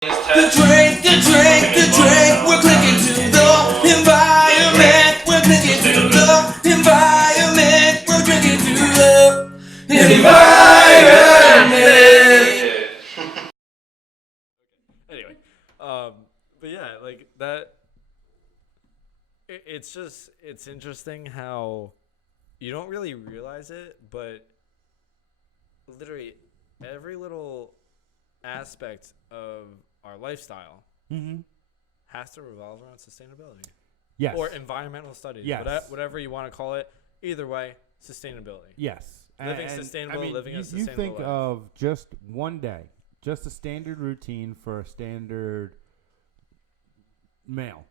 The drink, we're clicking to the environment. We're clicking to the environment. We're drinking to the environment. Anyway, but yeah, like that. It's interesting how you don't really realize it, but literally every little aspect of our lifestyle has to revolve around sustainability. Yes. Or environmental studies. Yes. Whatever you want to call it. Either way, sustainability. Yes. Living sustainable, living a sustainable You think life. of just one day, just a standard routine for a standard male,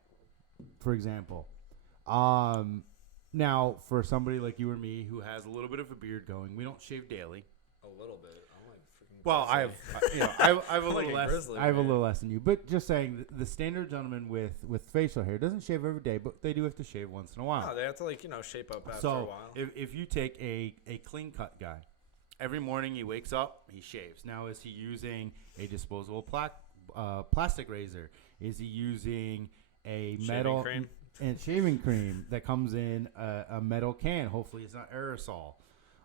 for example. Now, for somebody like you or me who has a little bit of a beard going, we don't shave daily. A little bit. I'm like freaking Well, I have a Like little a less. grizzly, I have a man. little less than you, but just saying, the standard gentleman with facial hair doesn't shave every day, but they do have to shave once in a while. No, they have to shape up after a So while. if you take a clean cut guy, every morning he wakes up, he shaves. Now, is he using a disposable plastic razor? Is he using a metal cream? and shaving cream that comes in a metal can? Hopefully, it's not aerosol,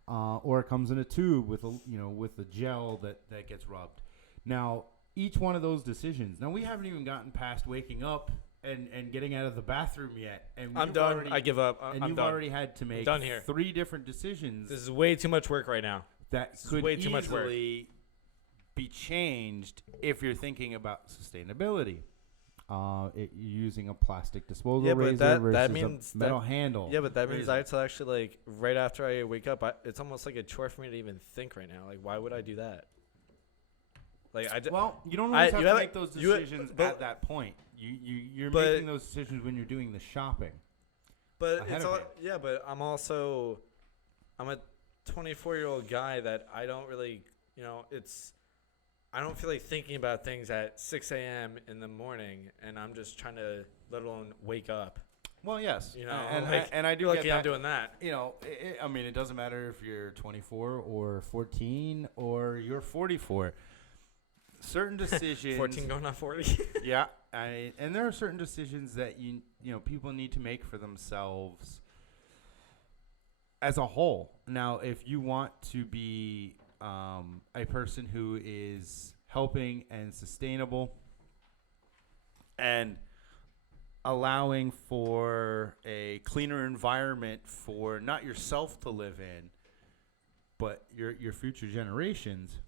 or it comes in a tube with a gel that gets rubbed. Now, each one of those decisions. Now, we haven't even gotten past waking up and getting out of the bathroom yet. And I'm done. I give up. And I'm you've done. already had to make done here. 3 different decisions This is way too much work right now. that is could way too much work. easily be changed if you're thinking about sustainability. Using a plastic disposal Yeah, but razor that versus means a metal that- handle. Yeah, but that means razor. I have to actually right after I wake up. It's almost like a chore for me to even think right now. Like, why would I do that? Like, Well, you don't always have you to have- make those you- decisions but- at that point. You're But- making those decisions when you're doing the shopping. But ahead it's of all, it. yeah. But I'm a 24-year-old guy that I don't really, I don't feel like thinking about things at 6 a.m. in the morning, and I'm just trying to, let alone wake up. Well, yes, And and I do lucky get that. I'm doing that. It doesn't matter if you're 24 or 14 or you're 44. Certain decisions. 14 going on 40. Yeah, and there are certain decisions that people need to make for themselves as a whole. Now, if you want to be a person who is helping and sustainable and allowing for a cleaner environment for not yourself to live in, but your future generations,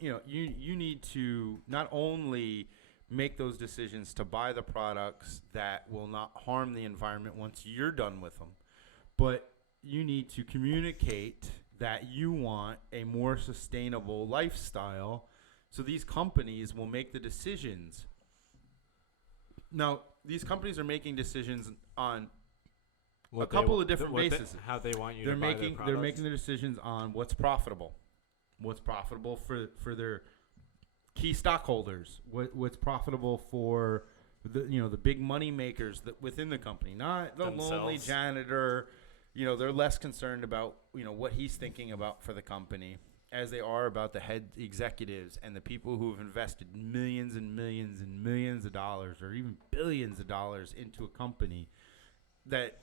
you need to not only make those decisions to buy the products that will not harm the environment once you're done with them, but you need to communicate that you want a more sustainable lifestyle, so these companies will make the decisions. Now, these companies are making decisions on a couple of different bases. How they want you They're to buy making their they're products. making the decisions on what's profitable for their key stockholders, what's profitable for the big money makers that within the company, not the lonely Themselves. janitor. They're less concerned about what he's thinking about for the company as they are about the head executives and the people who have invested millions and millions and millions of dollars or even billions of dollars into a company that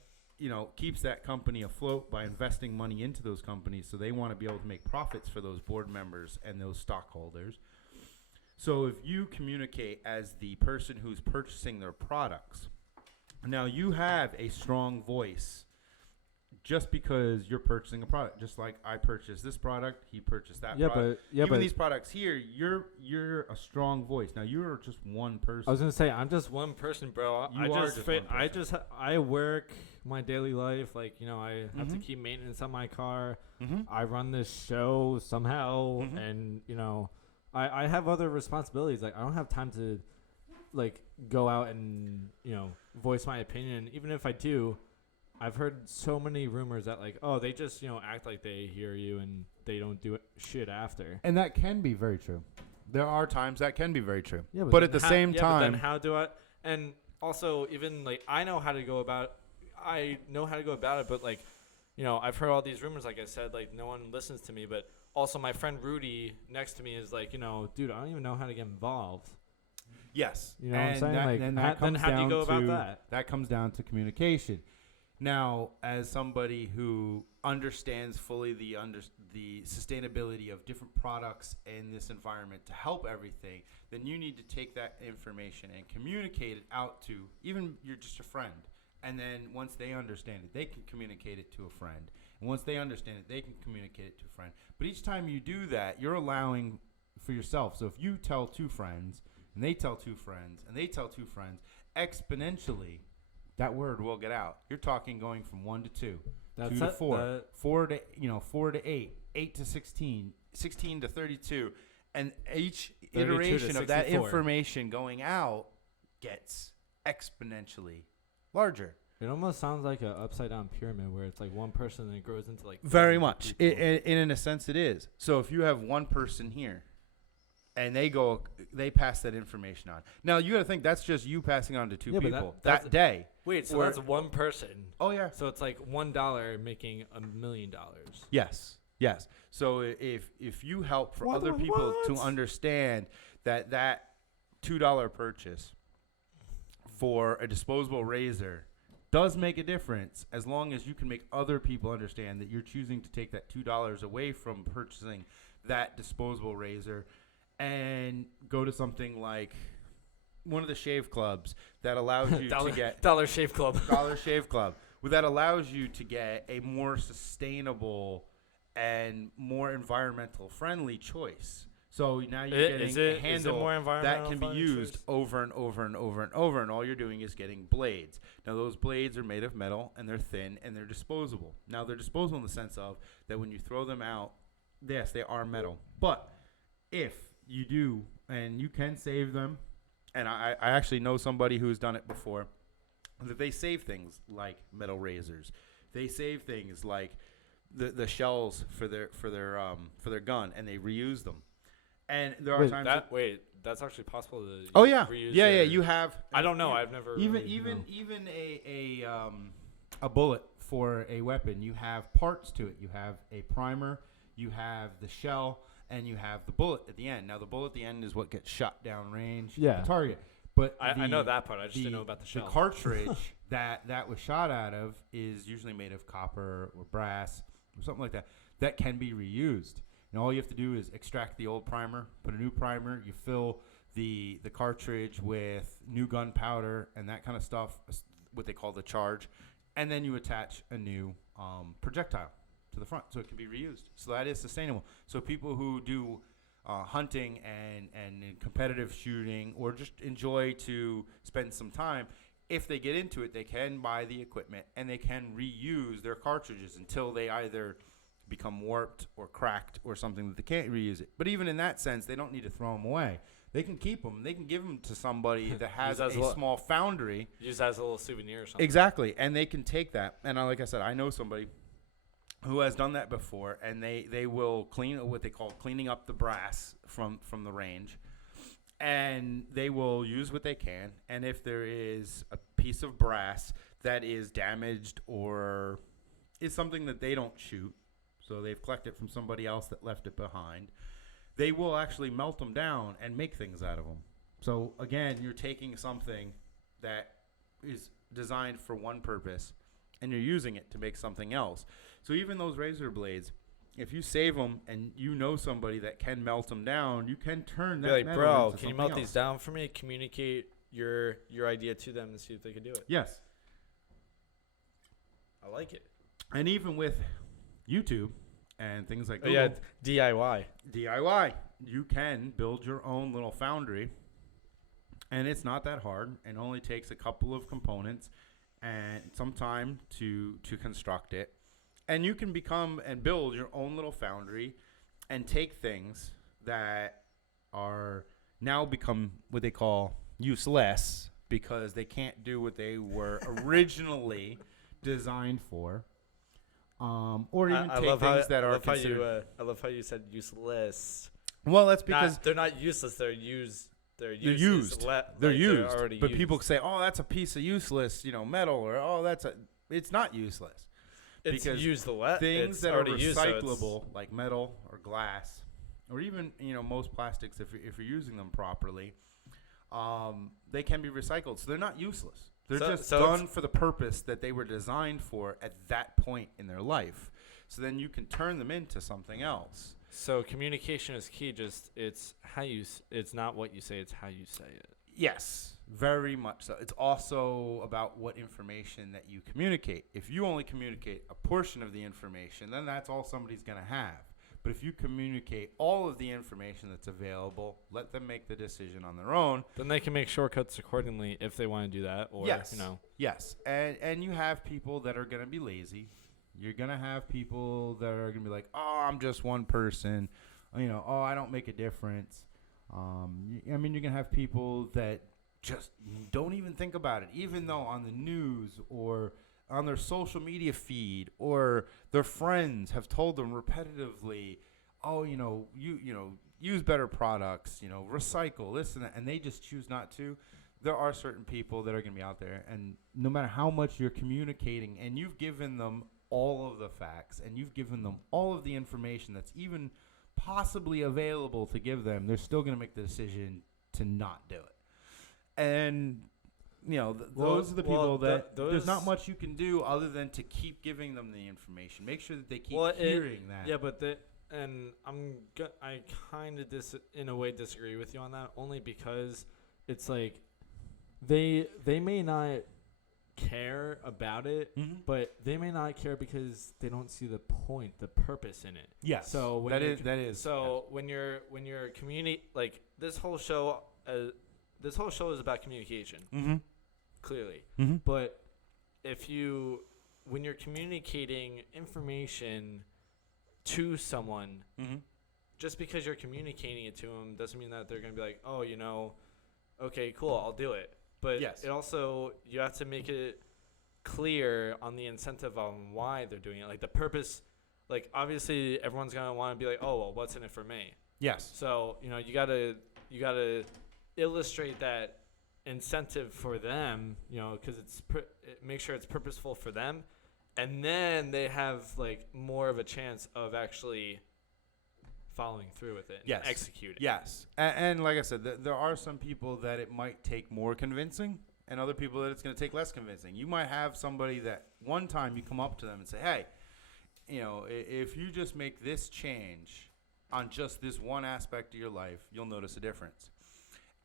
keeps that company afloat by investing money into those companies. So they want to be able to make profits for those board members and those stockholders. So if you communicate as the person who's purchasing their products, now you have a strong voice just because you're purchasing a product. Just like I purchased this product, he purchased that product. Even these products here, you're a strong voice. Now you're just one person. I was gonna say I'm just one person, bro. You are just one person. I work my daily life. I have to keep maintenance on my car. I run this show somehow, and I have other responsibilities. Like I don't have time to go out and voice my opinion. Even if I do, I've heard so many rumors that they just act like they hear you and they don't do shit after. And that can be very true. There are times that can be very true. Yeah, but at the same but time, then how do I? And also, even I know how to go about. I know how to go about it, but I've heard all these rumors. Like I said, no one listens to me. But also, my friend Rudy next to me is dude, I don't even know how to get involved. Yes. You know what I'm And saying? that- Like, and then that comes how do you down go about to- that? That comes down to communication. Now, as somebody who understands fully the sustainability of different products in this environment to help everything, then you need to take that information and communicate it out to even just a friend. And then once they understand it, they can communicate it to a friend. And once they understand it, they can communicate it to a friend. But each time you do that, you're allowing for yourself. So if you tell 2 friends, and they tell 2 friends, and they tell 2 friends, exponentially, that word will get out. You're talking going from 1 to 2, 2 to 4, 4 to 4 to 8, 8 to 16, 16 to 32, and each 32 iteration to of that 64. information going out gets exponentially larger. It almost sounds like an upside down pyramid where it's like one person and it grows into like Very 30 much. people. In a sense, it is. So if you have one person here, and they pass that information on. Now you got to think that's just you passing on to 2 Yeah, but people that's- that day. Wait, so Or- that's one person. Oh yeah. So it's like $1 making $1 million. Yes. So if you help for other people to understand that $2 purchase for a disposable razor does make a difference, as long as you can make other people understand that you're choosing to take that $2 away from purchasing that disposable razor and go to something like one of the shave clubs that allows you to get Dollar Shave Club. Dollar Shave Club, that allows you to get a more sustainable and more environmental friendly choice. So now you're getting a handle that can be used over and over and over and over, and all you're doing is getting blades. Now those blades are made of metal, and they're thin, and they're disposable. Now they're disposable in the sense of that when you throw them out, yes, they are metal. But if you do, and you can save them, and I actually know somebody who's done it before, that they save things like metal razors. They save things like the shells for their gun, and they reuse them. And there are times that's actually possible to oh yeah, reuse yeah. You have. I don't know. I've never even a bullet for a weapon. You have parts to it. You have a primer. You have the shell, and you have the bullet at the end. Now the bullet at the end is what gets shot down range. Yeah. The target. But I know that part. I just didn't know about the shell. The cartridge that was shot out of is usually made of copper or brass or something like that. That can be reused. And all you have to do is extract the old primer, put a new primer, you fill the cartridge with new gunpowder and that kind of stuff, what they call the charge, and then you attach a new projectile to the front so it can be reused. So that is sustainable. So people who do hunting and competitive shooting or just enjoy to spend some time, if they get into it, they can buy the equipment and they can reuse their cartridges until they either become warped or cracked or something that they can't reuse it. But even in that sense, they don't need to throw them away. They can keep them. They can give them to somebody that has a small foundry. Use as a little souvenir or something. Exactly. And they can take that. And like I said, I know somebody who has done that before, and they will clean what they call cleaning up the brass from the range. And they will use what they can. And if there is a piece of brass that is damaged or is something that they don't shoot, so they've collected from somebody else that left it behind, they will actually melt them down and make things out of them. So again, you're taking something that is designed for one purpose and you're using it to make something else. So even those razor blades, if you save them and you know somebody that can melt them down, you can turn that metal bro, into can you something melt else. these down for me? Communicate your idea to them and see if they can do it. Yes. I like it. And even with YouTube and things like Oh, Google, yeah, DIY. you can build your own little foundry, and it's not that hard. It only takes a couple of components and some time to construct it. And you can become and build your own little foundry and take things that are now become what they call useless because they can't do what they were originally designed for. Or even take things that are considered. I love how you said useless. Well, that's because they're not useless. They're used. They're used. They're used. But used. people say, "Oh, that's a piece of useless, metal," or "Oh, it's not useless." It's because used things it's that are already used, so recyclable, like metal or glass, or even most plastics, if you're using them properly, they can be recycled. So they're not useless. They're just so done for the purpose that they were designed for at that point in their life. So then you can turn them into something else. So communication is key. Just it's not what you say, it's how you say it. Yes, very much so. It's also about what information that you communicate. If you only communicate a portion of the information, then that's all somebody's going to have. But if you communicate all of the information that's available, let them make the decision on their own. Then they can make shortcuts accordingly if they want to do that. Or, yes. you know. Yes. And you have people that are going to be lazy. You're going to have people that are going to be like, oh, I'm just one person. You know, oh, I don't make a difference. I mean, you're going to have people that just don't even think about it, even though on the news or on their social media feed or their friends have told them repetitively, oh, you know, use better products, you know, recycle this and that, and they just choose not to. There are certain people that are going to be out there, and no matter how much you're communicating and you've given them all of the facts and you've given them all of the information that's even possibly available to give them, they're still going to make the decision to not do it. And you know, those are the people that there's not much you can do other than to keep giving them the information. Make sure that they keep hearing that. Yeah, but I kind of in a way disagree with you on that, only because it's like they may not care about it, but they may not care because they don't see the point, the purpose in it. Yes. So when that is. So when you're like this whole show is about communication. Clearly. But when you're communicating information to someone, just because you're communicating it to them doesn't mean that they're going to be like, oh, you know, okay, cool, I'll do it. But yes. It also, you have to make it clear on the incentive on why they're doing it. Like the purpose, like obviously everyone's going to want to be like, oh, well, what's in it for me? Yes. So, you know, you gotta illustrate that incentive for them, you know, because make sure it's purposeful for them, and then they have like more of a chance of actually following through with it and executing. Yes. And like I said, there are some people that it might take more convincing and other people that it's going to take less convincing. You might have somebody that one time you come up to them and say, hey, you know, if you just make this change on just this one aspect of your life, you'll notice a difference.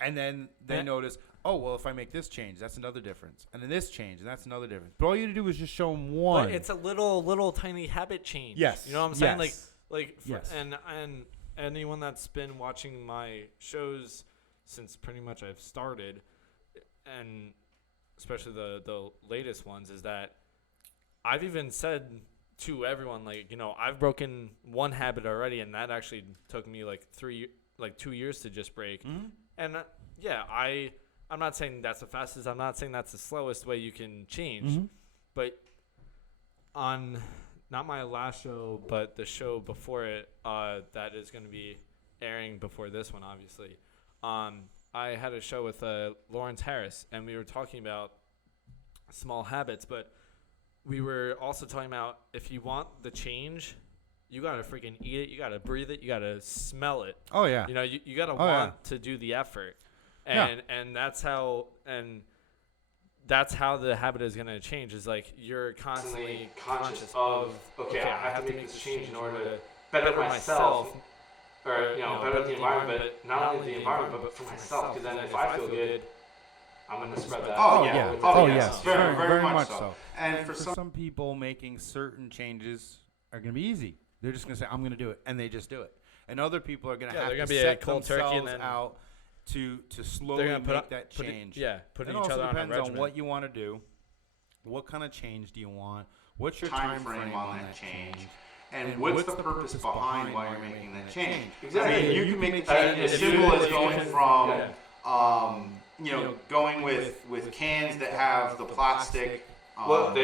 And then they notice, oh, well, if I make this change, that's another difference. And then this change, and that's another difference. But all you have to do is just show them one. But it's a little tiny habit change. Yes. You know what I'm saying? Yes. Yes. And anyone that's been watching my shows since pretty much I've started, and especially the latest ones, is that I've even said to everyone, like, you know, I've broken one habit already, and that actually took me like 2 years to just break. And I'm not saying that's the fastest. I'm not saying that's the slowest way you can change. But on not my last show, but the show before it, that is going to be airing before this one, obviously. I had a show with Lawrence Harris, and we were talking about small habits, but we were also talking about if you want the change, you got to freaking eat it. You got to breathe it. You got to smell it. Oh, yeah. You know, you got to want to do the effort. And that's how the habit is going to change, is like you're constantly conscious of, okay, I have to make this change in order to better myself, or, you know, better the environment, but not only the environment, but for myself, because then if I feel good, I'm going to spread that. Yes. Very, very much so. And for some people, making certain changes are going to be easy. They're just going to say, I'm going to do it, and they just do it. And other people are going to have to set themselves out to slowly make that change. Putting each other on a regimen. It also depends on what you want to do. What kind of change do you want? What's your time frame on that change? And what's the purpose behind why you're making that change? Exactly. I mean, you can make as simple as going from, you know, going with cans that have the plastic. Well, to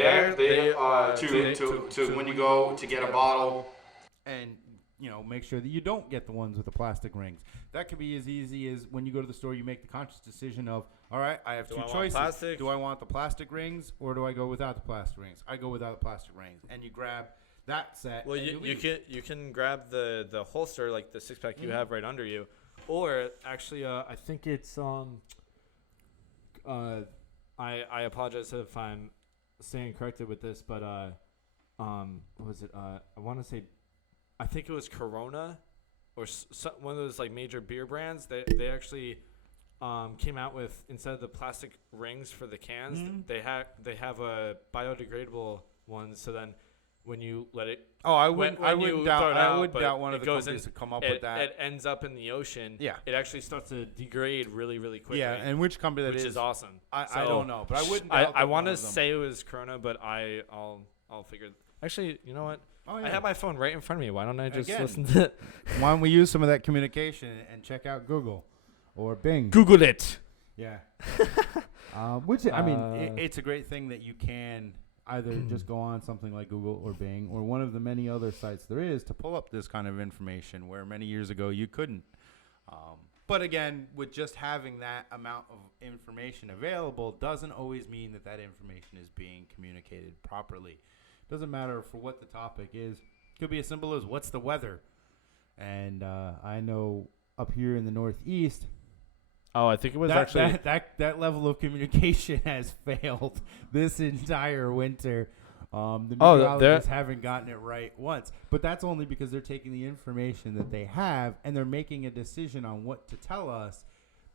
when you go to get a bottle. And, you know, make sure that you don't get the ones with the plastic rings. That could be as easy as when you go to the store, you make the conscious decision of, all right, I have two choices. Do I want the plastic rings or do I go without the plastic rings? I go without the plastic rings. And you grab that set. Well, you can grab the holster, like the 6-pack you have right under you. Or actually, I think it's I apologize if I'm staying corrected with this, but what was it? I want to say, I think it was Corona, or one of those like major beer brands. They actually came out with, instead of the plastic rings for the cans, they have a biodegradable one. So then when you let it, I wouldn't doubt one of the goes companies to come up it, with that. It ends up in the ocean. Yeah. It actually starts to degrade really, really quickly. Yeah, and which company that which is awesome. I don't know, but I wouldn't. I want to say it was Corona, but I'll figure. Actually, you know what? Oh, yeah. I have my phone right in front of me. Why don't I just Again. listen to it? Why don't we use some of that communication and check out Google or Bing? Google it. Yeah. Which I mean, it's a great thing that you can either just go on something like Google or Bing or one of the many other sites there is to pull up this kind of information where many years ago you couldn't. But again, with just having that amount of information available doesn't always mean that information is being communicated properly. Doesn't matter for what the topic is. Could be as simple as what's the weather. And I know up here in the Northeast, Oh, I think it was that level of communication has failed this entire winter. The meteorologists haven't gotten it right once, but that's only because they're taking the information that they have and they're making a decision on what to tell us.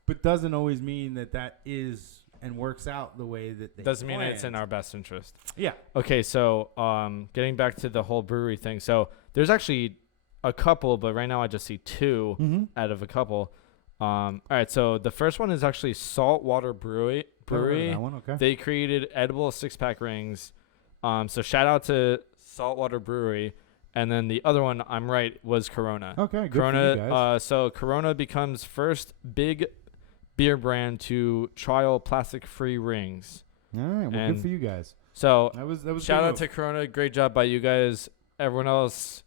But doesn't always mean that is and works out the way that they doesn't planned. mean it's in our best interest. Yeah. Okay, so getting back to the whole brewery thing. So there's actually a couple, but right now I just see two out of a couple. All right, so the first one is actually Saltwater Brewery. That one, okay. They created edible 6-pack rings. So shout out to Saltwater Brewery. And then the other one, I'm right, was Corona. Okay, good Corona, for you guys. So Corona becomes first big beer brand to trial plastic-free rings. All right, well, good for you guys. So that was shout out to Corona. Great job by you guys. Everyone else,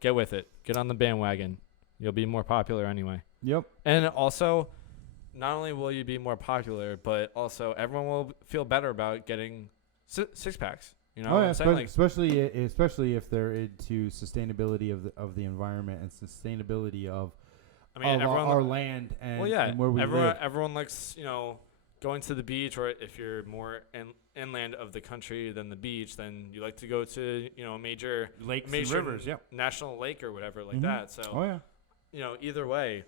get with it. Get on the bandwagon. You'll be more popular anyway. Yep. And also, not only will you be more popular, but also everyone will feel better about getting 6-packs. You know what I'm saying? Especially if they're into sustainability of the environment and sustainability of our land and where we live. Everyone likes, going to the beach, or if you're more inland of the country than the beach, then you like to go to, a major lakes and rivers, national lake or whatever like that. So, either way,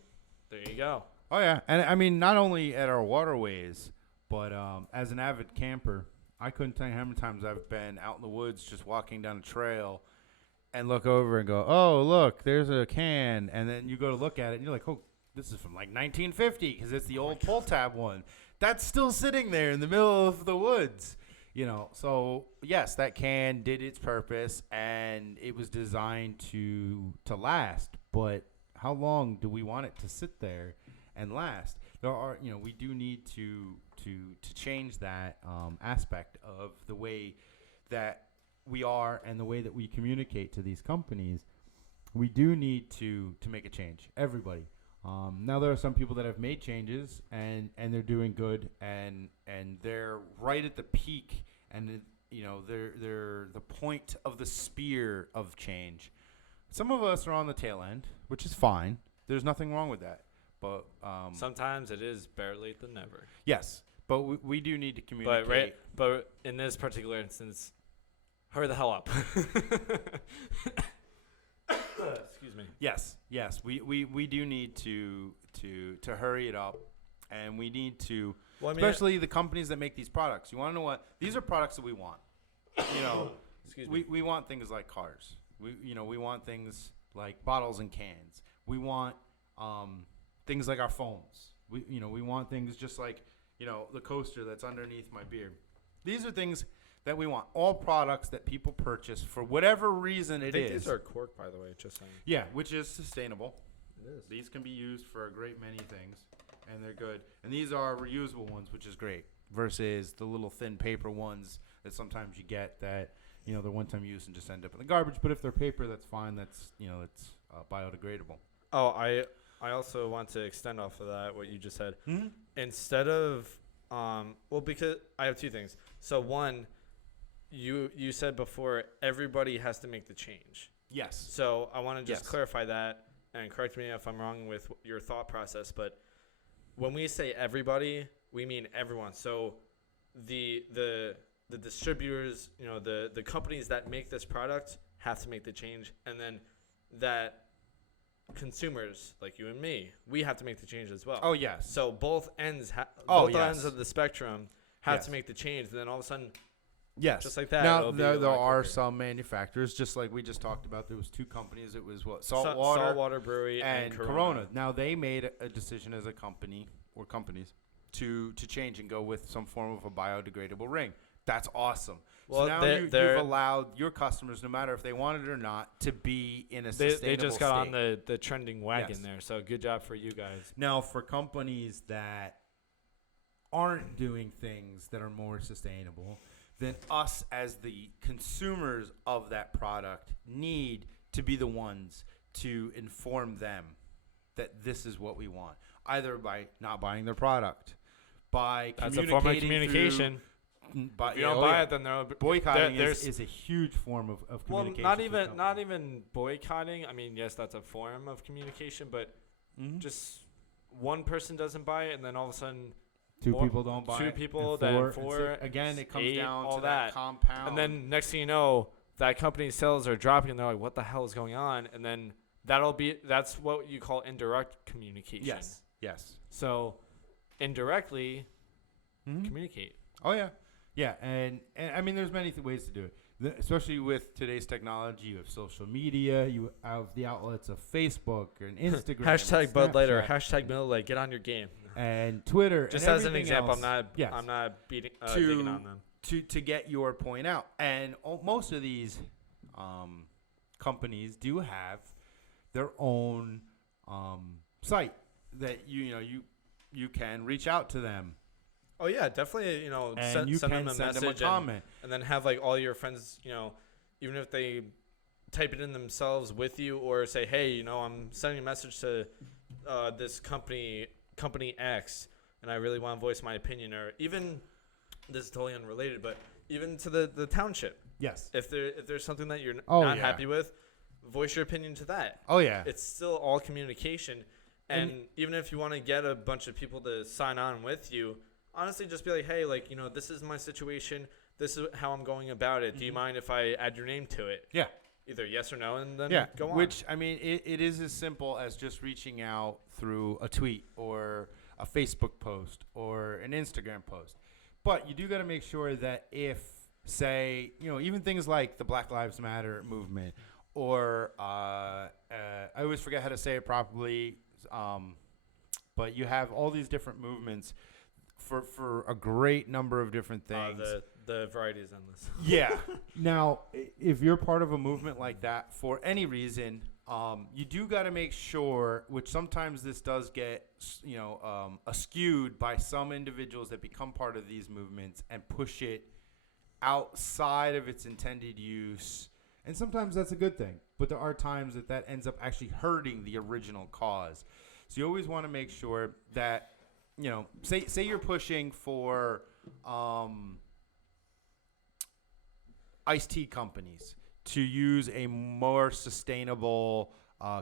there you go. Oh, yeah. And I mean, not only at our waterways, but as an avid camper, I couldn't tell you how many times I've been out in the woods just walking down a trail and look over and go, oh, look, there's a can. And then you go to look at it and you're like, oh, this is from like 1950 because it's the old pull tab one. That's still sitting there in the middle of the woods. So yes, that can did its purpose and it was designed to last. But how long do we want it to sit there and last? There are, we do need to change that aspect of the way that we are and the way that we communicate to these companies. We do need to make a change. Everybody. Now there are some people that have made changes and they're doing good and they're right at the peak and they're the point of the spear of change. Some of us are on the tail end, which is fine. There's nothing wrong with that. But sometimes it is better late than never. Yes, but we do need to communicate. But in this particular instance, hurry the hell up. Excuse me. Yes. We do need to hurry it up, and we need to, especially the companies that make these products. You want to know what? These are products that we want. Excuse me. We want things like cars. We want things like bottles and cans. We want things like our phones. We want things just like, the coaster that's underneath my beer. These are things that we want. All products that people purchase for whatever reason it is. I think these are cork, by the way, just saying. Yeah, which is sustainable. It is. These can be used for a great many things, and they're good. And these are reusable ones, which is great, versus the little thin paper ones that sometimes you get that, they're one-time use and just end up in the garbage. But if they're paper, that's fine. That's, it's biodegradable. Oh, I also want to extend off of that, what you just said. Mm-hmm. Instead of, because I have two things. So one, you said before, everybody has to make the change. Yes. So I want to just clarify that and correct me if I'm wrong with your thought process. But when we say everybody, we mean everyone. So the distributors, the companies that make this product have to make the change, and then that consumers like you and me, we have to make the change as well. Oh yes. So both ends, Oh, ends yes. of the spectrum have Yes. to make the change. And then all of a sudden, Yes. just like that. Now it'll be there a lot are quicker. some manufacturers, just like we just talked about. There was 2 companies. It was Saltwater Brewery and Corona. Corona. Now they made a decision as a company or companies to change and go with some form of a biodegradable ring. That's awesome. Well, so now you've allowed your customers, no matter if they want it or not, to be in a sustainable They just got state. on the trending wagon Yes. there. So good job for you guys. Now, for companies that aren't doing things that are more sustainable, then us as the consumers of that product need to be the ones to inform them that this is what we want, either by not buying their product, by That's a form of communicating communication. But If you don't buy it, then they'll boycotting there's is a huge form of well, communication. not even boycotting. I mean, yes, that's a form of communication, but Mm-hmm. just one person doesn't buy it, and then all of a sudden, 2 more- people don't buy it. 2 people, and then 4. four, Again, it comes 8, down all to that that. compound. and then next thing you know, that company's sales are dropping, and they're like, "What the hell is going on?" And then that's what you call indirect communication. Yes. So indirectly Mhm. communicate. Oh yeah, yeah, and I mean, there's many ways to do it. Especially with today's technology, you have social media, you have the outlets of Facebook and Instagram, Hashtag and Bud Light or Snapchat, hashtag Miller Lite. Get on your game. and Twitter. Just and as an everything example, else. Yes. I'm not beating To- digging on them. to get your point out. And most of these companies do have their own site that you can reach out to them. Oh yeah, definitely. And Send you them can a send them message a comment. and then have like all your friends, even if they type it in themselves with you or say, hey, I'm sending a message to this company X, and I really want to voice my opinion, or even this is totally unrelated, but even to the township. Yes. If there's something that you're Oh, not yeah. happy with, voice your opinion to that. Oh yeah. It's still all communication. And even if you want to get a bunch of people to sign on with you, honestly, just be like, hey, this is my situation. This is how I'm going about it. Do you mind if I add your name to it? Yeah. Either yes or no, and then Yeah. go on. Which, I mean, it is as simple as just reaching out through a tweet or a Facebook post or an Instagram post. But you do got to make sure that if, say, even things like the Black Lives Matter movement or I always forget how to say it properly, but you have all these different movements for a great number of different things. The variety is endless. Yeah. Now, if you're part of a movement like that for any reason, you do got to make sure, which sometimes this does get, skewed by some individuals that become part of these movements and push it outside of its intended use. And sometimes that's a good thing. But there are times that ends up actually hurting the original cause. So you always want to make sure that, say you're pushing for iced tea companies to use a more sustainable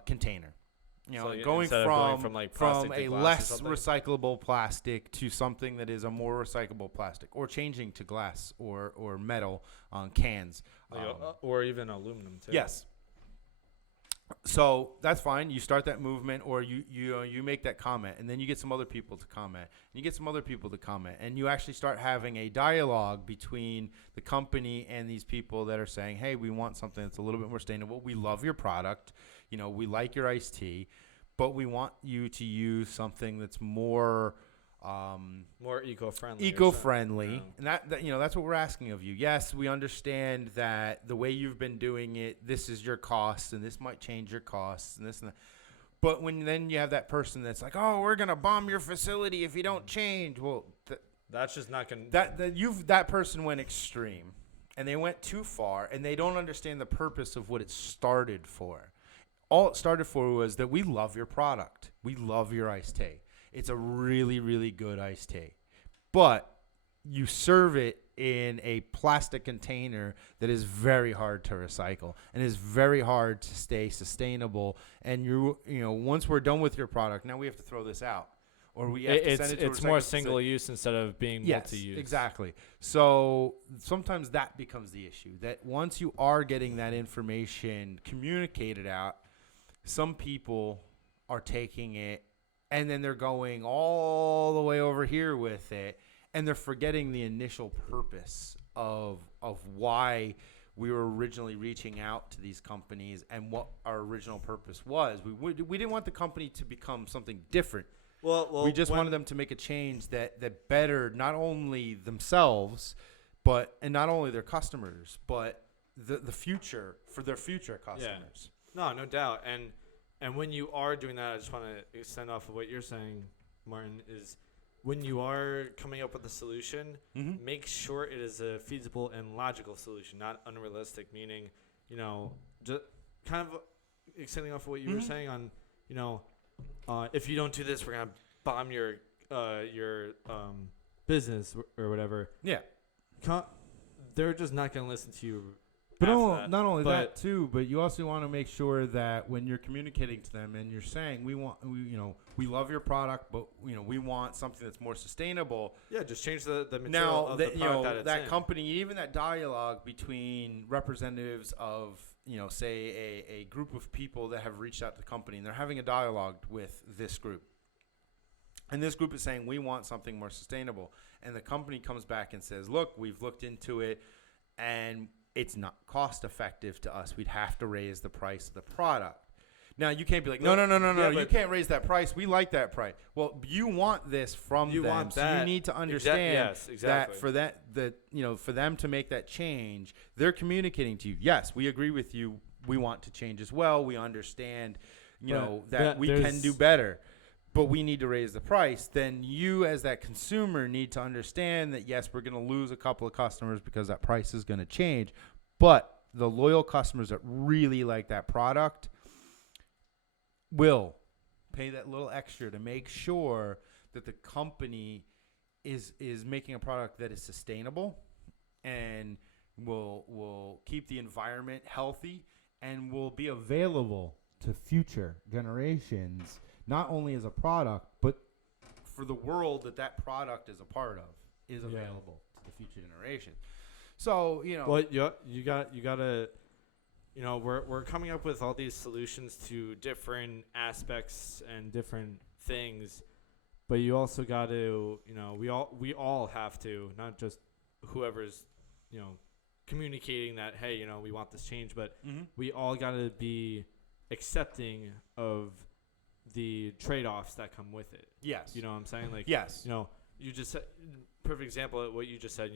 container. Going instead of going from, like, plastic to a glass or less something? recyclable plastic to something that is a more recyclable plastic, or changing to glass or metal on cans. Or even aluminum, too. Yes. So that's fine. You start that movement, or you make that comment, and then you get some other people to comment. And you get some other people to comment, and you actually start having a dialogue between the company and these people that are saying, "Hey, we want something that's a little bit more sustainable. We love your product. We like your iced tea, but we want you to use something that's more." More eco-friendly. Eco-friendly, and that's what we're asking of you. Yes, we understand that the way you've been doing it, this is your cost, and this might change your costs, and this and that. But when then you have that person that's like, "Oh, we're gonna bomb your facility if you don't change," well, that's just not gonna. That person went extreme, and they went too far, and they don't understand the purpose of what it started for. All it started for was that we love your product, we love your iced tea. It's a really, really good iced tea. But you serve it in a plastic container that is very hard to recycle and is very hard to stay sustainable. And once we're done with your product, now we have to throw this out. or we have to send it to a it's more recycling single facility. use instead of being Yes, multi-use. exactly. So sometimes that becomes the issue, that once you are getting that information communicated out, some people are taking it and then they're going all the way over here with it, and they're forgetting the initial purpose of why we were originally reaching out to these companies and what our original purpose was. We didn't want the company to become something different. Well, We just wanted them to make a change that bettered not only themselves, and not only their customers, but the future for their future customers. No doubt. And when you are doing that, I just want to extend off of what you're saying, Martin, is when you are coming up with a solution, make sure it is a feasible and logical solution, not unrealistic, meaning, just kind of extending off of what you were saying on, if you don't do this, we're going to bomb your business or whatever. Yeah. They're just not going to listen to you. But not only that too, but you also want to make sure that when you're communicating to them and you're saying we love your product, but we want something that's more sustainable. Yeah, just change the material of the product that it's in. Company, even that dialogue between representatives of say a group of people that have reached out to the company and they're having a dialogue with this group. And this group is saying we want something more sustainable, and the company comes back and says, "Look, we've looked into it, and it's not cost effective to us. We'd have to raise the price of the product." Now, you can't be like, no, you can't raise that price. We like that price. Well, you want this from them, so you need to understand that for for them to make that change, they're communicating to you, yes, we agree with you. We want to change as well. We understand, that we can do better, but we need to raise the price. Then you, as that consumer, need to understand that, yes, we're going to lose a couple of customers because that price is going to change. But the loyal customers that really like that product will pay that little extra to make sure that the company is making a product that is sustainable and will keep the environment healthy and will be available to future generations, not only as a product, but for the world that product is a part of, is available to the future generation. So, Well, you gotta, we're coming up with all these solutions to different aspects and different things, but you also got to, we all have to, not just whoever's, communicating that, hey, we want this change, but we all got to be accepting of the trade-offs that come with it. Yes. You know what I'm saying? Like, yes. You just said, perfect example of what you just said,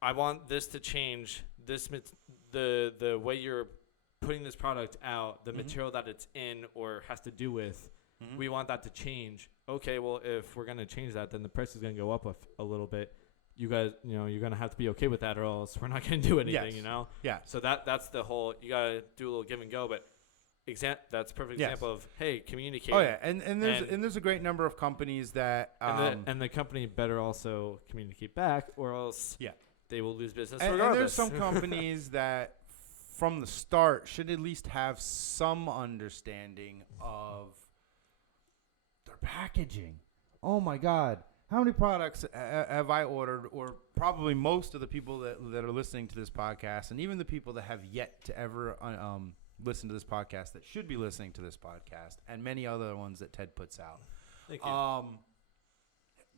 I want this to change, the way you're putting this product out, the material that it's in or has to do with, we want that to change. Okay, well, if we're going to change that, then the price is going to go up a little bit. You guys, you're going to have to be okay with that, or else we're not going to do anything, Yeah. So that's the whole, you got to do a little give and go, but that's a perfect example of, hey, communicate. Oh, yeah, and there's a great number of companies that... and the company better also communicate back, or else they will lose business regardless. And there's some companies that, from the start, should at least have some understanding of their packaging. Oh, my God. How many products have I ordered, or probably most of the people that are listening to this podcast, and even the people that have yet to ever listen to this podcast, that should be listening to this podcast, and many other ones that Ted puts out. Thank you.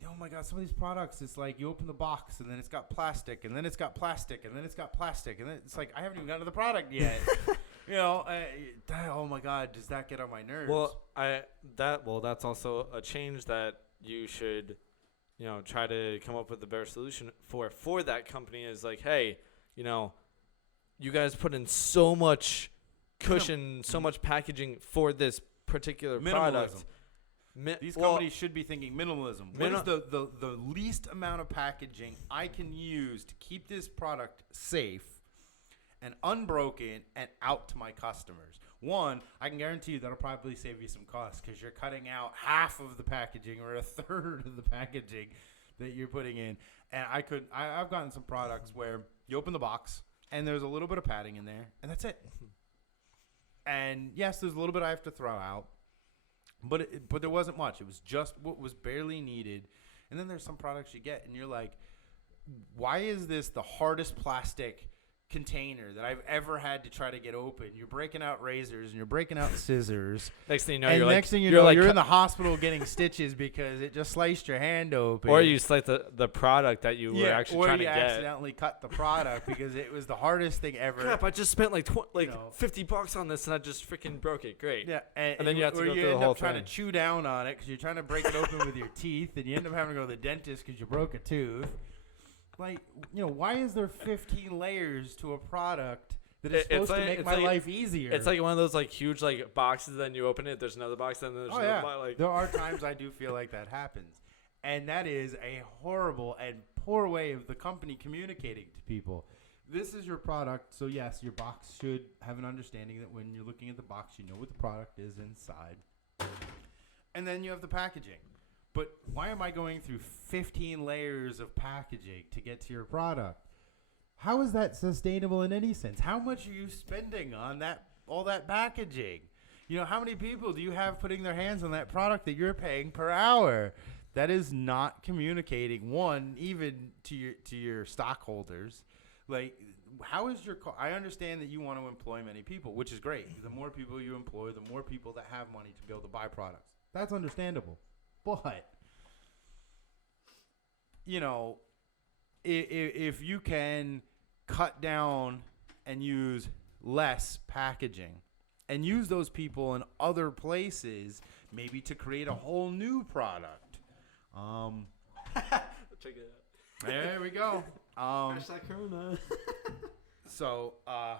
Oh my God, some of these products, it's like you open the box and then it's got plastic, and then it's got plastic, and then it's got plastic, and then it's like I haven't even gotten to the product yet. Oh my God, does that get on my nerves? Well, that's also a change that you should, try to come up with a better solution for that company. Is like, hey, you guys put in so much cushion, so much packaging for this particular product. These companies should be thinking minimalism. What is the least amount of packaging I can use to keep this product safe and unbroken and out to my customers? One, I can guarantee you that'll probably save you some costs because you're cutting out half of the packaging or a third of the packaging that you're putting in. And I've gotten some products where you open the box and there's a little bit of padding in there, and that's it. And yes, there's a little bit I have to throw out. But there wasn't much. It was just what was barely needed. And then there's some products you get, and you're like, why is this the hardest plastic container that I've ever had to try to get open? You're breaking out razors and you're breaking out scissors. Next thing you know, and you're next like, thing you know, like you're in the hospital getting stitches because it just sliced your hand open. or you sliced the product that you were actually trying to get. Or you accidentally cut the product because it was the hardest thing ever. Crap! I just spent like $50 on this and I just freaking broke it. Great. Yeah, and then you have to go through the whole thing. You end up trying thing. to chew down on it because you're trying to break it open with your teeth, and you end up having to go to the dentist because you broke a tooth. Like, why is there 15 layers to a product that is supposed to make my life easier? It's like one of those like huge like boxes. Then you open it. There's another box. Then there's another box. Like there are times I do feel like that happens, and that is a horrible and poor way of the company communicating to people. This is your product, so yes, your box should have an understanding that when you're looking at the box, you know what the product is inside, and then you have the packaging. But why am I going through 15 layers of packaging to get to your product? How is that sustainable in any sense? How much are you spending on all that packaging? How many people do you have putting their hands on that product that you're paying per hour? That is not communicating, one, even to your stockholders. Like, how is I understand that you want to employ many people, which is great. The more people you employ, the more people that have money to be able to buy products. That's understandable. But, if you can cut down and use less packaging and use those people in other places, maybe to create a whole new product. check it out. There we go. Corona. So, I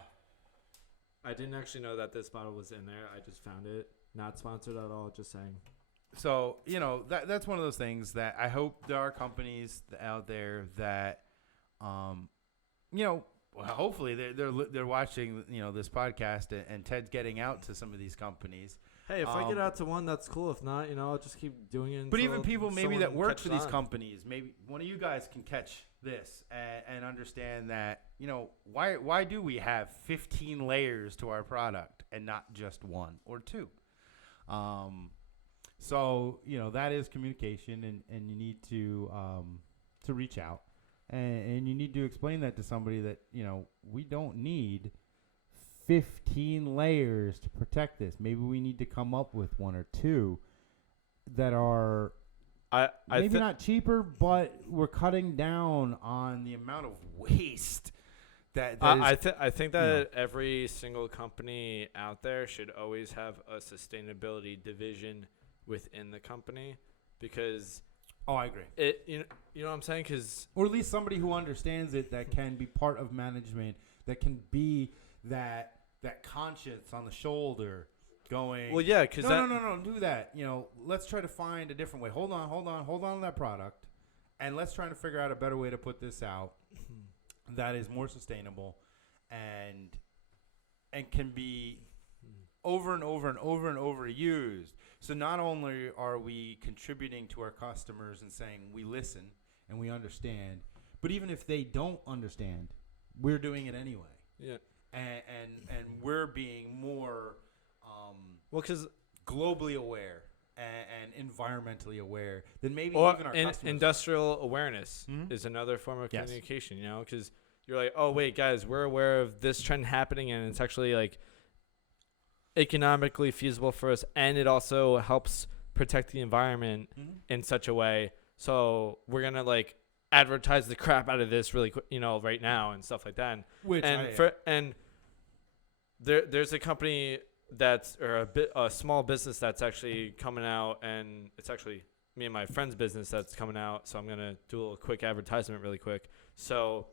didn't actually know that this bottle was in there. I just found it. Not sponsored at all. Just saying. So, that's one of those things that I hope there are companies out there that, hopefully they're watching, this podcast, and Ted's getting out to some of these companies. Hey, if I get out to one, that's cool. If not, I'll just keep doing it. But even people maybe that work for these companies, maybe one of you guys can catch this and understand that, why do we have 15 layers to our product and not just one or two? So, that is communication, and you need to reach out, and you need to explain that to somebody that, we don't need 15 layers to protect this. Maybe we need to come up with one or two that are maybe not cheaper, but we're cutting down on the amount of waste I think that every single company out there should always have a sustainability division within the company, because I agree. You know what I'm saying? Or at least somebody who understands it, that can be part of management, that can be that conscience on the shoulder going, well, yeah, because no, do that. Let's try to find a different way. Hold on to that product, and let's try to figure out a better way to put this out that is more sustainable and can be over and over and over and over used. So not only are we contributing to our customers and saying we listen and we understand, but even if they don't understand, we're doing it anyway. Yeah. And we're being more because globally aware and environmentally aware than maybe or even our customers. Industrial awareness is another form of communication, because you're like, oh, wait, guys, we're aware of this trend happening, and it's actually like economically feasible for us, and it also helps protect the environment in such a way. So we're going to like advertise the crap out of this really quick, right now and stuff like that. And there's a company that's, or a small business that's actually coming out, and it's actually me and my friend's business that's coming out. So I'm going to do a little quick advertisement really quick. So,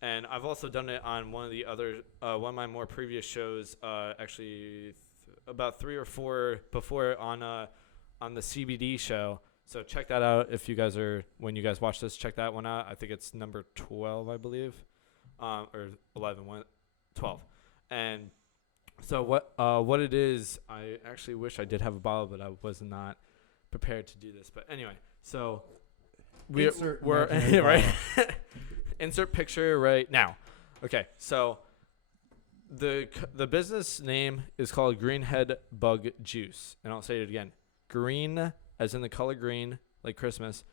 and I've also done it on one of my more previous shows, actually about 3 or 4 before on the CBD show. So check that out if you guys when you guys watch this, check that one out. I think it's number 12, I believe, or 11, 12. And so what it is, I actually wish I did have a bottle, but I was not prepared to do this. But anyway, so we're right. Insert picture right now. Okay, so the business name is called Greenhead Bug Juice, and I'll say it again. green as in the color green, like Christmas.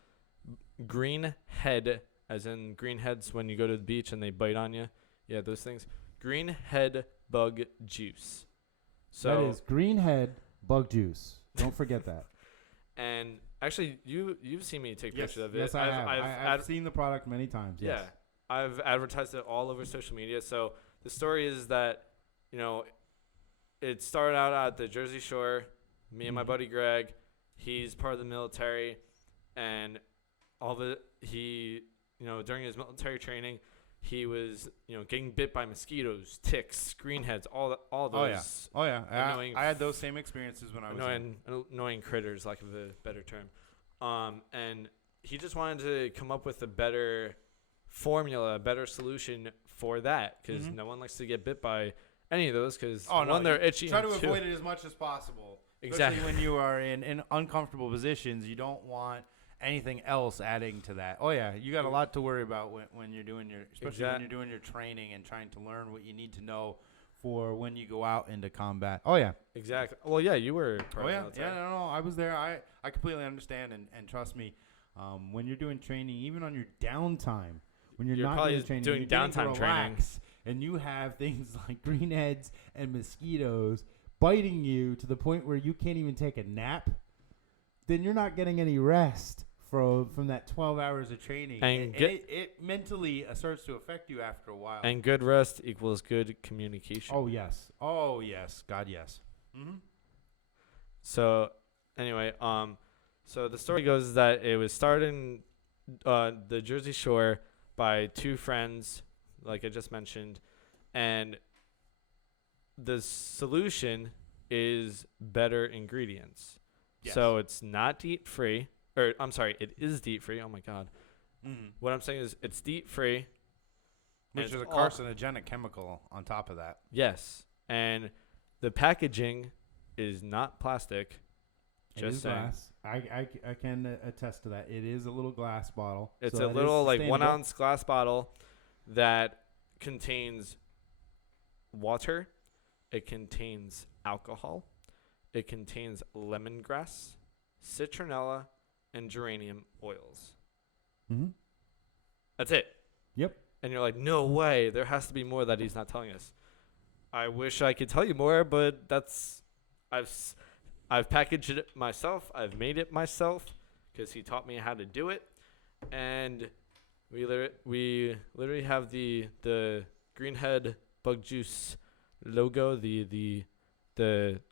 Green head as in green heads when you go to the beach and they bite on you. Yeah, those things. Green head bug juice. So that is green head bug juice. Don't forget that. And actually, you've seen me take pictures of it. Yes, I have. I've seen the product many times. Yes. Yeah, I've advertised it all over social media. So the story is that, it started out at the Jersey Shore. Me and my buddy Greg, he's part of the military, and during his military training, he was getting bit by mosquitoes, ticks, greenheads, all those. Oh yeah. Annoying I had those same experiences when I was annoying critters, lack of a better term. And he just wanted to come up with a better formula, a better solution for that, because no one likes to get bit by any of those, because they're itchy. Try to avoid it as much as possible. Exactly. Especially when you are in uncomfortable positions, you don't want anything else adding to that. Oh yeah, you got a lot to worry about when you're doing when you're doing your training and trying to learn what you need to know for when you go out into combat. Oh yeah, exactly. Well, yeah, you were part of the military. Yeah, no, I was there. I completely understand, and trust me, when you're doing training, even on your downtime, when you're not probably doing downtime training, and you have things like greenheads and mosquitoes biting you to the point where you can't even take a nap, then you're not getting any rest from that 12 hours of training. And it mentally starts to affect you after a while. And good rest equals good communication. Oh, yes. God, yes. Mm-hmm. So, anyway, so the story goes that it was started in the Jersey Shore by two friends, like I just mentioned, and the solution is better ingredients. Yes. So it's not DEET free, or I'm sorry, it is DEET free. Oh my God. Mm-hmm. What I'm saying is it's DEET free, which is a carcinogenic chemical on top of that. Yes, and the packaging is not plastic. It is glass. I can attest to that. It is a little glass bottle. It's a little 1 ounce glass bottle that contains water. It contains alcohol. It contains lemongrass, citronella, and geranium oils. Mm-hmm. That's it. Yep. And you're like, no way. There has to be more that he's not telling us. I wish I could tell you more, but I've packaged it myself. I've made it myself because he taught me how to do it. And we literally have the Greenhead Bug Juice logo, the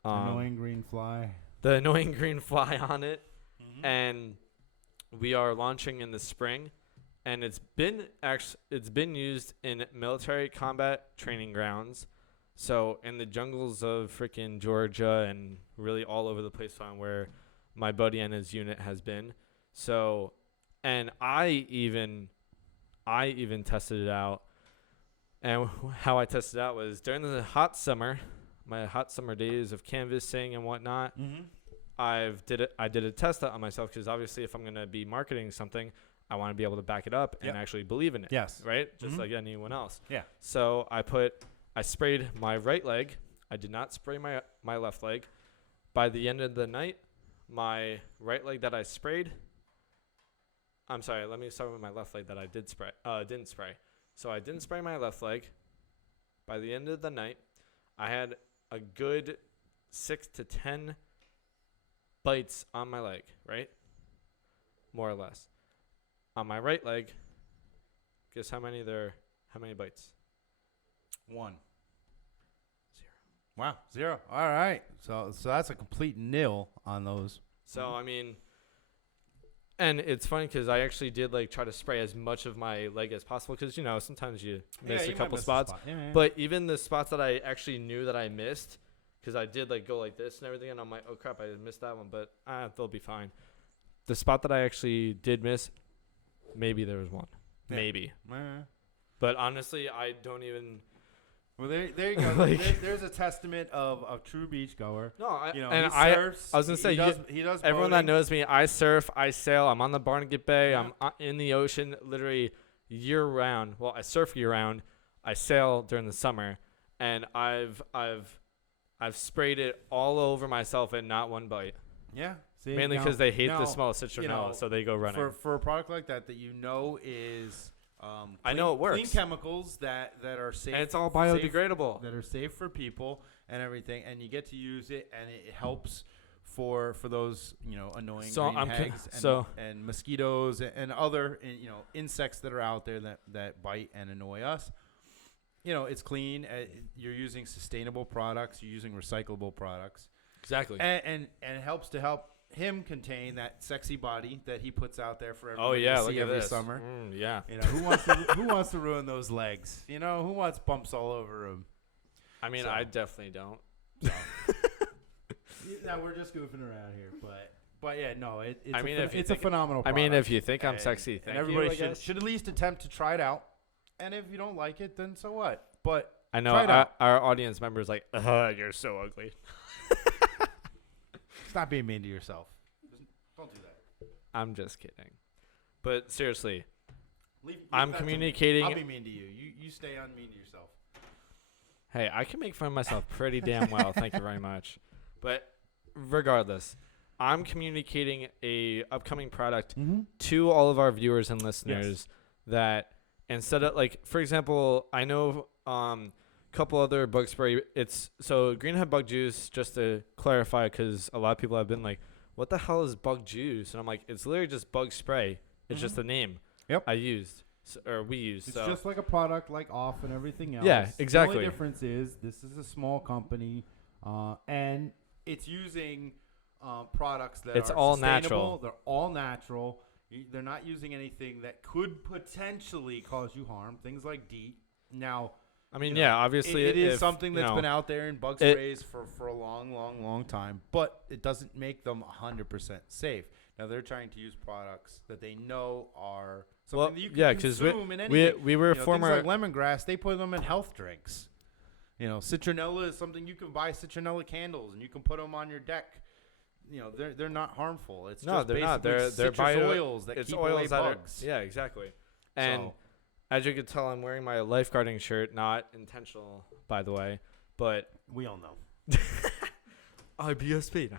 annoying green fly. The annoying green fly on it. Mm-hmm. And we are launching in the spring, and it's been used in military combat training grounds. So in the jungles of freaking Georgia and really all over the place on where my buddy and his unit has been. So, and I even tested it out. And how I tested it out was during the hot summer, my hot summer days of canvassing and whatnot. Mm-hmm. I did a test on myself because obviously if I'm going to be marketing something, I want to be able to back it up and actually believe in it. Yes. Right? Just like anyone else. Yeah. So I sprayed my right leg. I did not spray my left leg. By the end of the night, my right leg that I sprayed, I'm sorry, let me start with my left leg that I didn't spray. So I didn't spray my left leg. By the end of the night, I had a good 6 to 10 bites on my leg, right? More or less. On my right leg, guess how many bites? 1. 0. Wow, 0. All right. So that's a complete nil on those. So, I mean, and it's funny because I actually did try to spray as much of my leg as possible because, sometimes you miss a couple spots. Yeah. But even the spots that I actually knew that I missed, because I did go like this and everything, and I'm like, oh crap, I missed that one, but they'll be fine. The spot that I actually did miss, maybe there was one. Yeah. Maybe. But honestly, I don't even... Well, there you go. There's a testament of a true beachgoer. No, he surfs. I was gonna say he does. Everyone boating. that knows me, I surf, I sail. I'm on the Barnegat Bay. Yeah. I'm in the ocean, literally year round. Well, I surf year round. I sail during the summer, and I've sprayed it all over myself and not one bite. Yeah. See, Mainly now- because they hate the now, smell of citronella, so they go running. For a product like that is I know it works. clean chemicals that are safe, and it's all safe- biodegradable. that are safe for people and everything, and you get to use it, and it helps for those annoying So green I'm con- hags so- and mosquitoes and other insects that are out there that bite and annoy us. It's clean. You're using sustainable products. You're using recyclable products. Exactly. And it helps to help him contain that sexy body that he puts out there for everybody to look see at every this. summer. Yeah. Who wants to ruin those legs? Who wants bumps all over him? I mean, So- I definitely don't. Now we're just goofing around here, but yeah, no, I mean, if you it's a think- phenomenal. I mean, product. if you think I'm And- sexy, and thank everybody you, I guess. should at least attempt to try it out. And if you don't like it, then so what? But I know try it out. our audience members like, you're so ugly. Stop being mean to yourself. Don't do that. I'm just kidding. But seriously, Leave I'm that to me. communicating. I'll be mean to you. You stay unmean to yourself. Hey, I can make fun of myself pretty damn well. Thank you very much. But regardless, I'm communicating a upcoming product to all of our viewers and listeners that instead of for example, I know couple other bug spray. It's so Greenhead Bug Juice. Just to clarify, because a lot of people have been like, "What the hell is bug juice?" And I'm like, "It's literally just bug spray. It's just the name Yep. I used or we used." It's so just like a product like Off and everything else. Yeah, exactly. The only difference is this is a small company, and It's using products that It's are all sustainable. natural. They're all natural. They're not using anything that could potentially cause you harm. Things like DEET. Now, I mean, you know, yeah, obviously it is if, something you that's know, been out there in bug sprays for a long time, but it doesn't make them 100% safe. Now they're trying to use products that they know are something Well, that you can yeah, 'cause consume in anything. we were Things former. like lemongrass. They put them in health drinks. Citronella is something you can buy citronella candles and you can put them on your deck. They're not harmful. It's No, just they're not. basically They're citrus bio- oils that it's keep oils away that bugs. are. Yeah, exactly. And So- as you can tell, I'm wearing my lifeguarding shirt, not intentional, by the way, but We all know. IBSP.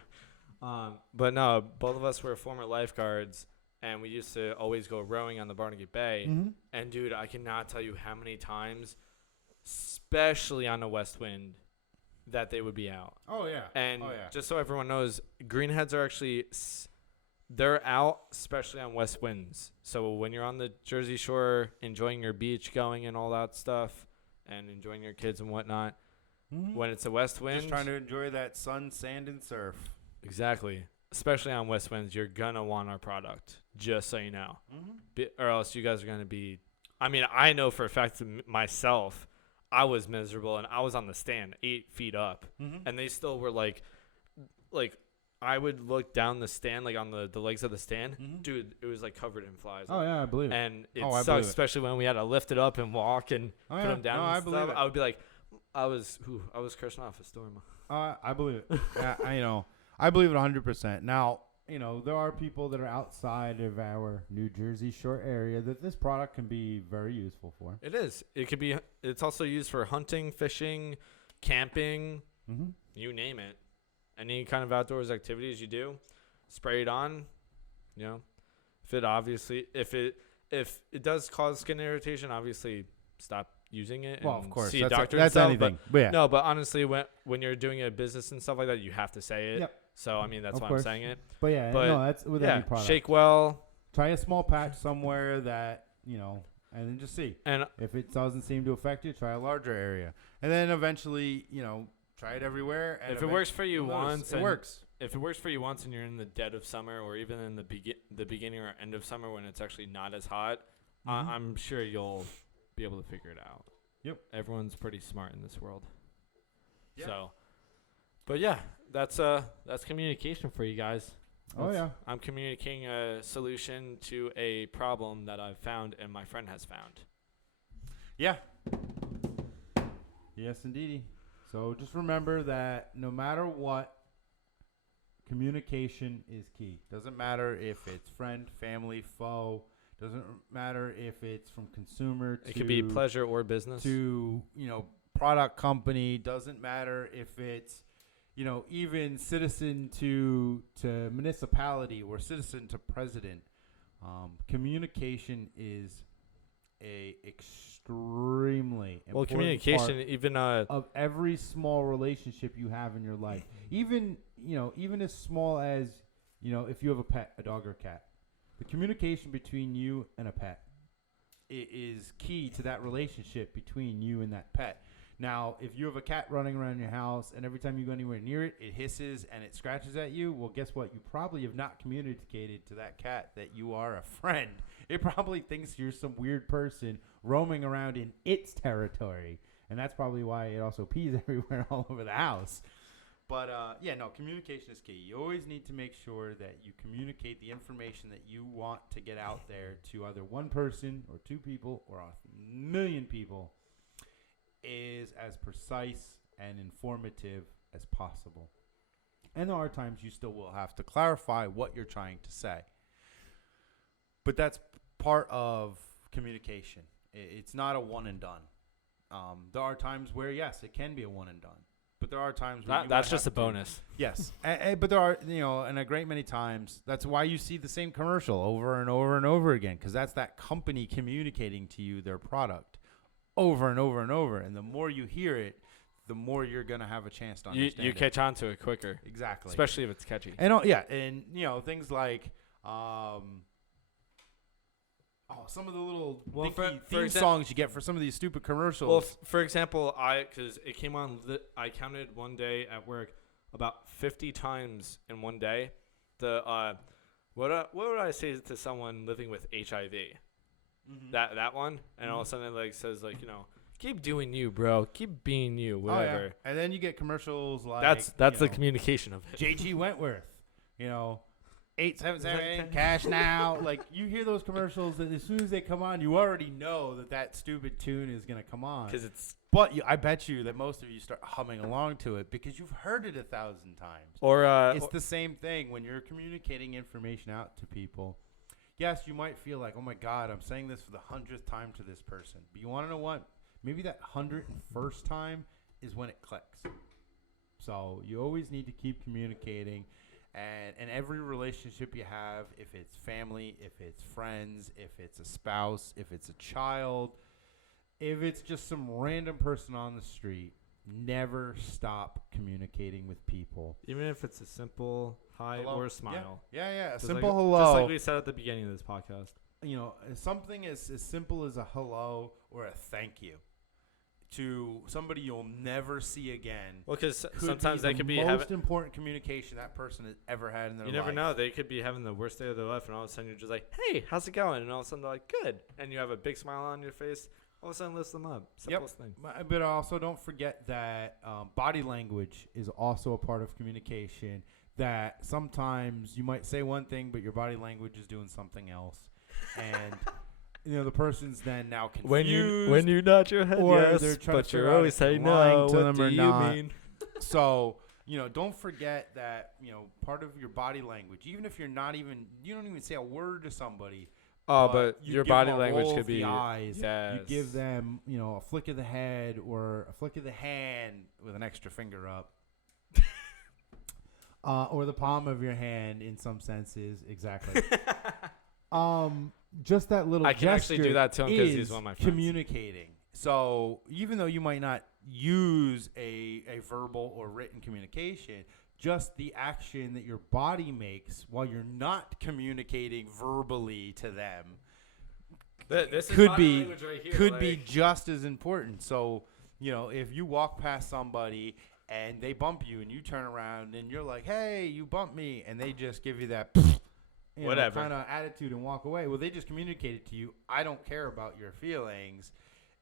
But no, both of us were former lifeguards, and we used to always go rowing on the Barnegat Bay. And dude, I cannot tell you how many times, especially on a west wind, that they would be out. Oh yeah. And just so everyone knows, greenheads are actually they're out, especially on west winds. So when you're on the Jersey Shore, enjoying your beach going and all that stuff, and enjoying your kids and whatnot, when it's a west wind, Just trying to enjoy that sun, sand, and surf. exactly, especially on west winds, you're gonna want our product. Just so you know, or else you guys are gonna be. I mean, I know for a fact myself, I was miserable and I was on the stand 8 feet up, and they still were like I would look down the stand, like on the legs of the stand, dude. It was like covered in flies. oh yeah, I believe it. And it Oh, I believe sucks, it. especially when we had to lift it up and walk and Oh, put yeah. them down. No, and I believe stuff. it. I would be like, I was cursing off a storm. I believe it. I believe it 100%. Now, There are people that are outside of our New Jersey Shore area that this product can be very useful for. It is. It could be. It's also used for hunting, fishing, camping, you name it. Any kind of outdoors activities you do, spray it on. If it does cause skin irritation, obviously stop using it. well, and of course, see a that's, doctor. that's and stuff, anything. But But yeah. no, but honestly, when you're doing a business and stuff like that, you have to say it. Yep. So I mean, that's Of why course. I'm saying it. But yeah, But, no, that's with any Yeah, product. shake well, Try a small patch somewhere that, and then just see. and If it doesn't seem to affect you, try a larger area. And then eventually, try it everywhere. And if it works for you you'll notice once, it and works. If it works for you once, and you're in the dead of summer, or even in the beginning or end of summer when it's actually not as hot, I'm sure you'll be able to figure it out. Yep. Everyone's pretty smart in this world. Yeah. So, but yeah, that's communication for you guys. Oh, yeah. I'm communicating a solution to a problem that I've found and my friend has found. Yeah. Yes, indeedy. So just remember that no matter what, communication is key. Doesn't matter if it's friend, family, foe. Doesn't matter if it's from consumer to It could be pleasure or business. to product company. Doesn't matter if it's even citizen to municipality or citizen to president, communication is a extremely important communication, part even of every small relationship you have in your life. Even as small as, if you have a pet, a dog or a cat, the communication between you and a pet is key to that relationship between you and that pet. Now, if you have a cat running around your house and every time you go anywhere near it, it hisses and it scratches at you, well, guess what? You probably have not communicated to that cat that you are a friend. It probably thinks you're some weird person roaming around in its territory. And that's probably why it also pees everywhere all over the house. But, communication is key. You always need to make sure that you communicate the information that you want to get out there to either one person or two people or a million people is as precise and informative as possible. And there are times you still will have to clarify what you're trying to say. But that's part of communication. It's not a one and done. There are times where, yes, it can be a one and done. But there are times where that's just a bonus. Yes. But there are, and a great many times, that's why you see the same commercial over and over and over again, because that's that company communicating to you their product over and over and over. And the more you hear it, the more you're going to have a chance to understand you catch on to it quicker. Exactly. Especially if it's catchy. And things like some of the little theme songs you get for some of these stupid commercials. Well, for example, because it came on, I counted one day at work about 50 times in one day. What would I say to someone living with HIV? Mm-hmm. That one, and all of a sudden it says keep doing you, bro. Keep being you, whatever. Oh, yeah. And then you get commercials like that's the communication of it. JG Wentworth, 877 cash now. Like, you hear those commercials that as soon as they come on, you already know that stupid tune is gonna come on. But I bet you that most of you start humming along to it because you've heard it 1,000 times. Or it's the same thing when you're communicating information out to people. Yes, you might feel like, oh my God, I'm saying this for the 100th time to this person. But you want to know what? Maybe that 101st time is when it clicks. So you always need to keep communicating. And every relationship you have, if it's family, if it's friends, if it's a spouse, if it's a child, if it's just some random person on the street, never stop communicating with people. Even if it's a simple hi hello. Or a smile. Yeah. A just simple like, hello. Just like we said at the beginning of this podcast. Something as simple as a hello or a thank you to somebody you'll never see again. Well, because sometimes they could be the most important communication that person has ever had in their life. You never know. They could be having the worst day of their life, and all of a sudden you're just like, hey, how's it going? And all of a sudden they're like, good. And you have a big smile on your face. All of a sudden lifts them up. Simplest thing. But also don't forget that body language is also a part of communication, that sometimes you might say one thing, but your body language is doing something else. And the person's then now confused. When you nod your head, or yes, they're trying but to you're always saying no. to What them do or you not. mean? So, don't forget that, part of your body language, even if you don't even say a word to somebody. But you your give body them a language roll could of be the eyes. Yes. You give them, a flick of the head or a flick of the hand with an extra finger up. Or the palm of your hand in some senses. Exactly. Just that little gesture. I can actually do that to him because he's one of my friends. Communicating. So even though you might not use a verbal or written communication, just the action that your body makes while you're not communicating verbally to them this is could be language right here, be just as important. So, if you walk past somebody and they bump you and you turn around and you're like, hey, you bumped me, and they just give you that whatever kind of attitude and walk away. Well, they just communicated to you, I don't care about your feelings.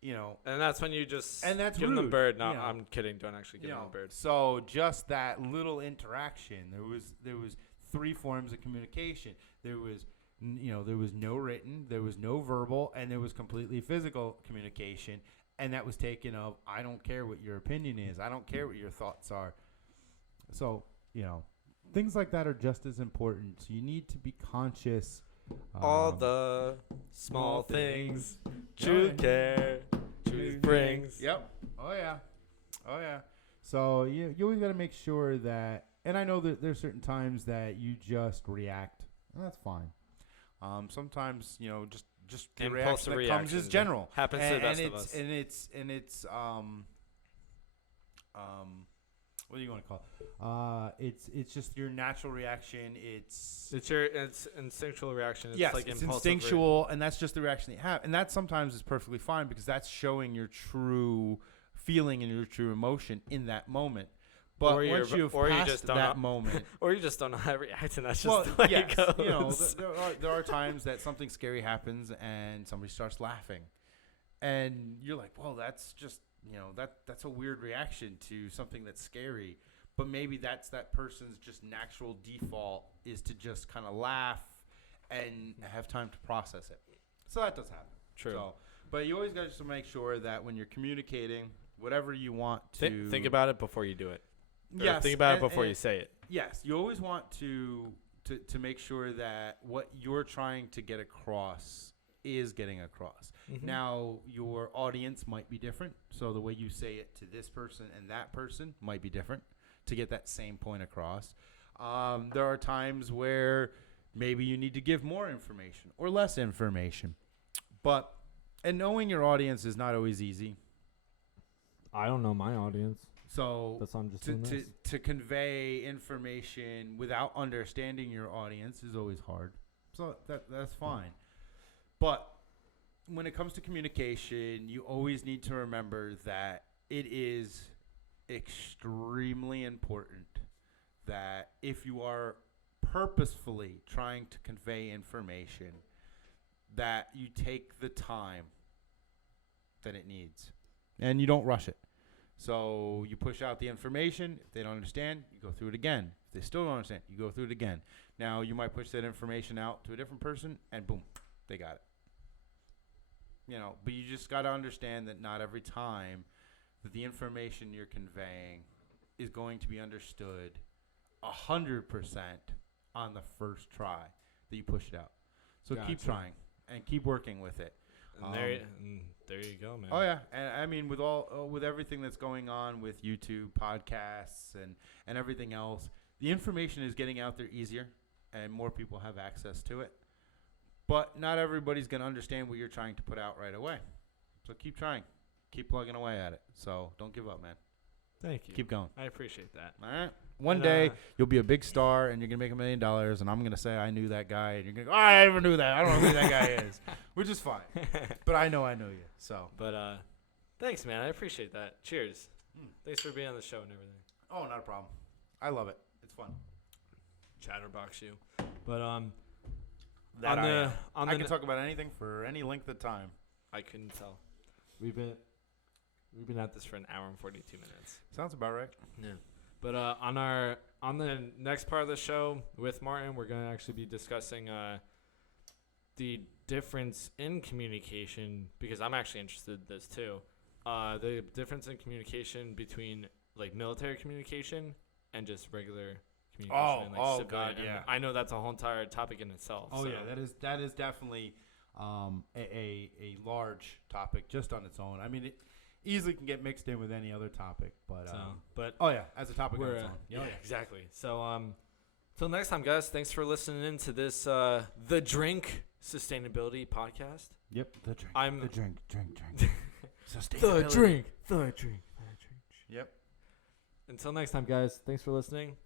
And that's when you just and that's give rude, them the bird. No, I'm kidding. Don't actually give them the bird. So just that little interaction, there was 3 forms of communication. There was no written, there was no verbal, and there was completely physical communication. And that was taken of, I don't care what your opinion is. I don't care what your thoughts are. So, things like that are just as important. So you need to be conscious. All the small things, true care, truth brings. Yep. Oh yeah. So you always got to make sure that, and I know that there's certain times that you just react, and that's fine. Sometimes just the Impulsive reaction that comes is reactions, general. happens to the best of us. And it's what do you want to call it? It's just your natural reaction. It's instinctual reaction. It's yes, like it's impulsive instinctual, and that's just the reaction that you have. And that sometimes is perfectly fine because that's showing your true feeling and your true emotion in that moment. But once you've passed that moment, or you just don't know how to react, and that's just well, the way yes, it goes. there are times that something scary happens and somebody starts laughing, and you're like, "Well, that's just that's a weird reaction to something that's scary." But maybe that's that person's just natural default is to just kind of laugh and have time to process it. So that does happen. True. So, but you always got to make sure that when you're communicating, whatever you want to think about it before you do it. Yes, think about it before you say it. Yes, you always want to make sure that what you're trying to get across is getting across. Mm-hmm. Now, your audience might be different, so the way you say it to this person and that person might be different to get that same point across. There are times where maybe you need to give more information or less information. And knowing your audience is not always easy. I don't know my audience. So that's why I'm just doing this. To convey information without understanding your audience is always hard. So that's fine. But when it comes to communication, you always need to remember that it is extremely important that if you are purposefully trying to convey information, that you take the time that it needs and you don't rush it. So you push out the information. If they don't understand, you go through it again. If they still don't understand, you go through it again. Now, you might push that information out to a different person, and boom, they got it. But you just got to understand that not every time that the information you're conveying is going to be understood 100% on the first try that you push it out. So keep trying and keep working with it. And there you go, man. Oh yeah, and I mean with everything that's going on with YouTube, podcasts, and everything else, the information is getting out there easier, and more people have access to it. But not everybody's going to understand what you're trying to put out right away. So keep trying, keep plugging away at it. So don't give up, man. Thank you. Keep going. I appreciate that. All right. One day you'll be a big star and you're gonna make $1 million, and I'm gonna say I knew that guy, and you're gonna go, I never knew that. I don't know who that guy is, which is fine. But I know you. So. But thanks, man. I appreciate that. Cheers. Thanks for being on the show and everything. Oh, not a problem. I love it. It's fun. Chatterbox you. But I can talk about anything for any length of time. I couldn't tell. We've been at this for an hour and 42 minutes. Sounds about right. Yeah. But on the next part of the show with Martin, we're going to actually be discussing the difference in communication, because I'm actually interested in this too. The difference in communication between like military communication and just regular communication. Oh God, yeah. I know that's a whole entire topic in itself. Oh, so. Yeah, that is definitely a large topic just on its own. I mean, it easily can get mixed in with any other topic, but oh yeah, as a topic on its own. Yeah, exactly. So till next time, guys. Thanks for listening in to this The Drink Sustainability Podcast. Yep, the drink. The drink. Sustainability. The drink. Yep. Until next time, guys. Thanks for listening,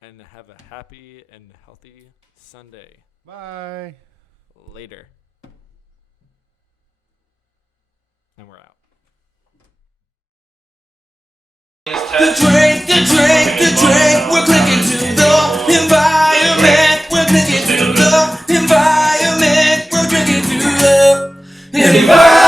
and have a happy and healthy Sunday. Bye. Later. And we're out. The drink, we're clicking to the environment. We're clicking to the environment. We're drinking to the environment.